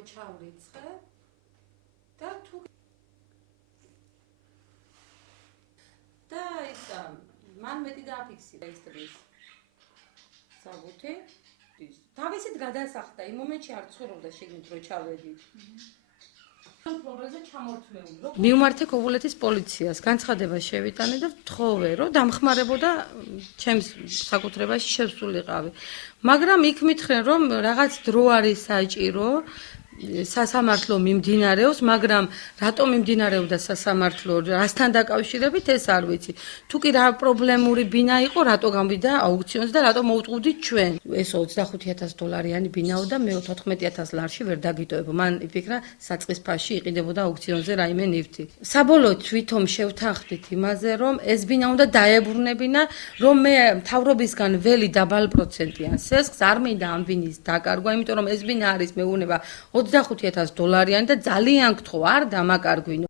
ამჟამად ჩავრიცხე და თუ და ისა მან მეტი დააფიქსირა ეს დღის საბუთი თავისით გადასახდა იმ მომენტში არ ცხოვრობდა შეგნით რომ ჩავედით მივმართე ქობულეთის პოლიციას განცხადება შევიტანე და ვთხოვე რომ დამხმარებოდა ჩემს საკუთრებაში შევსულიყავი მაგრამ იქ მითხრენ რომ რაღაც დრო არის საჭირო სასამართლო მიმდინარეობს მაგრამ რატომ მიმდინარეობდა სასამართლო რასთან დაკავშირებით ეს არ ვიცი თუ კი რა პრობლემური ბინა იყო რატო გამვიდა აუქციონზე და რატო მოუწყვდით ჩვენ ეს $25,000 ბინაო და მე 14,000 ლარში ვერ დაგიტოვებო მან იფიქრა საწყის ფასში იყიდებოდა აუქციონზე რაიმე ნივთი საბოლოოდ თვითონ შევთანხმდით იმაზე რომ ეს ბინა უნდა დაებრუნებინა რომ მე მთავრობისგან ველი დაბალ პროცენტიან სესხს არ მინდა ამ ბინის დაკარგვა იმიტომ რომ ეს ბინა არის მეუბნება $25,000 და ძალიან გთხოვ არ დამაკარგვინო